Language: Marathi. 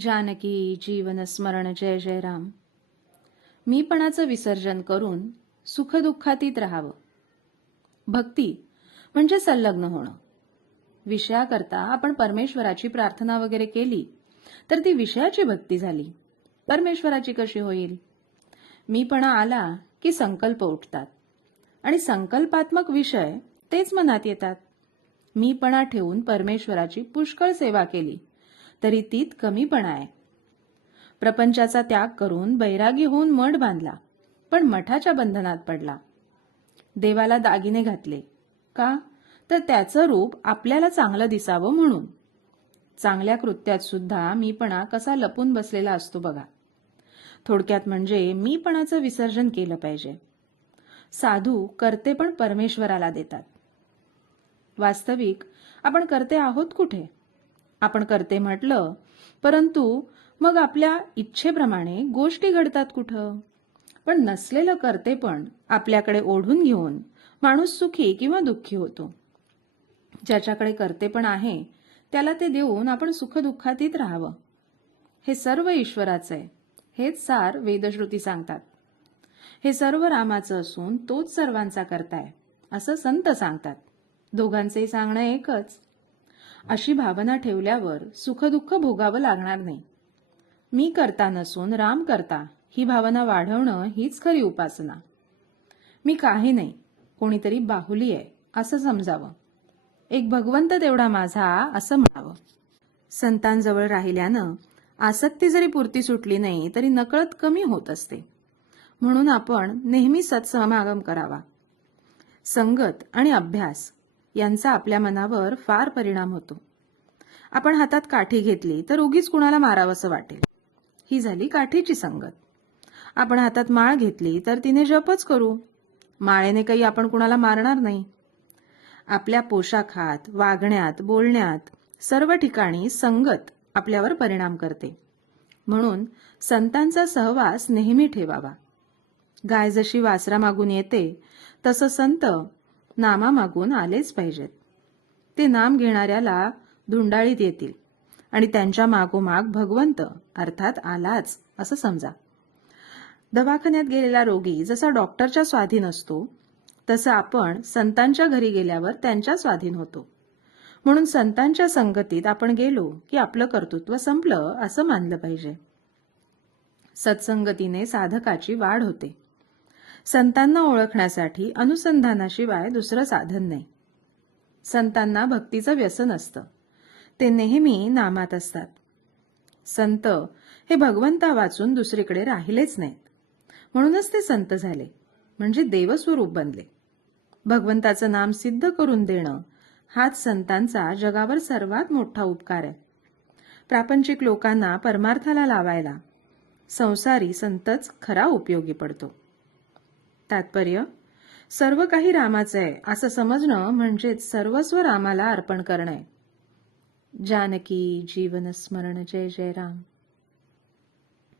जानकी जीवन स्मरण जय जय राम. मीपणाचं विसर्जन करून सुखदुःखातीत राहावं. भक्ती म्हणजे संलग्न होणं. विषयाकरता आपण परमेश्वराची प्रार्थना वगैरे केली तर ती विषयाची भक्ती झाली. परमेश्वराची कशी होईल? मीपणा आला की संकल्प उठतात. आणि संकल्पात्मक विषय तेच मनात येतात. मीपणा ठेवून परमेश्वराची पुष्कळ सेवा केली. तरी तीत कमीपणा आहे. प्रपंचाचा त्याग करून बैरागी होऊन मठ बांधला पण मठाच्या बंधनात पडला. देवाला दागिने घातले. का? तर त्याचं रूप आपल्याला चांगलं दिसावं म्हणून. चांगल्या कृत्यात सुद्धा मीपणा कसा लपून बसलेला असतो बघा. थोडक्यात म्हणजे मीपणाचं विसर्जन केलं पाहिजे. साधू करते पण परमेश्वराला देतात. वास्तविक आपण करते आहोत कुठे? आपण करते म्हटलं. परंतु मग आपल्या इच्छेप्रमाणे गोष्टी घडतात कुठं? पण नसलेलं करते पण आपल्याकडे ओढून घेऊन माणूस सुखी किंवा दुःखी होतो. ज्याच्याकडे करते पण आहे त्याला ते देऊन आपण सुखदुःखातीत राहावं. हे सर्व ईश्वराचं आहे. हेच सार वेदश्रुती सांगतात. हे सर्व रामाचं असून तोच सर्वांचा करताय असं संत सांगतात. दोघांचेही सांगणं एकच. अशी भावना ठेवल्यावर सुखदुःख भोगावं लागणार नाही. मी करता नसून राम करता ही भावना वाढवणं हीच खरी उपासना. मी काही नाही कोणीतरी बाहुली आहे असं समजावं. एक भगवंत तेवढा माझा असं म्हणावं. संतांजवळ राहिल्यानं आसक्ती जरी पुरती सुटली नाही तरी नकळत कमी होत असते. म्हणून आपण नेहमी सत्समागम करावा. संगत आणि अभ्यास यांचा आपल्या मनावर फार परिणाम होतो. आपण हातात काठी घेतली तर उगीच कुणाला मारावंसं वाटेल. ही झाली काठीची संगत. आपण हातात माळ घेतली तर तिने जपच करू. माळेने काही आपण कुणाला मारणार नाही. आपल्या पोशाखात वागण्यात बोलण्यात सर्व ठिकाणी संगत आपल्यावर परिणाम करते. म्हणून संतांचा सहवास नेहमी ठेवावा. गाय जशी वासरा मागून येते तसं संत नामामागून आलेच पाहिजेत. ते नाम घेणाऱ्याला धुंडाळीत येतील आणि त्यांच्या मागोमाग भगवंत अर्थात आलाच असं समजा. दवाखान्यात गेलेला रोगी जसा डॉक्टरच्या स्वाधीन असतो तसं आपण संतांच्या घरी गेल्यावर त्यांच्या स्वाधीन होतो. म्हणून संतांच्या संगतीत आपण गेलो की आपलं कर्तृत्व संपलं असं मानलं पाहिजे. सत्संगतीने साधकाची वाढ होते. संतांना ओळखण्यासाठी अनुसंधानाशिवाय दुसरं साधन नाही. संतांना भक्तीचं व्यसन असतं. ते नेहमी नामात असतात. संत हे भगवंता वाचून दुसरीकडे राहिलेच नाहीत. म्हणूनच ते संत झाले म्हणजे देवस्वरूप बनले. भगवंताचं नाम सिद्ध करून देणं हाच संतांचा जगावर सर्वात मोठा उपकार आहे. प्रापंचिक लोकांना परमार्थाला लावायला संसारी संतच खरा उपयोगी पडतो. तात्पर्य? सर्व काही रामाचं आहे. असं समजणं म्हणजेच सर्वस्व रामाला अर्पण करणं आहे. जानकी जीवन स्मरण जय जय राम.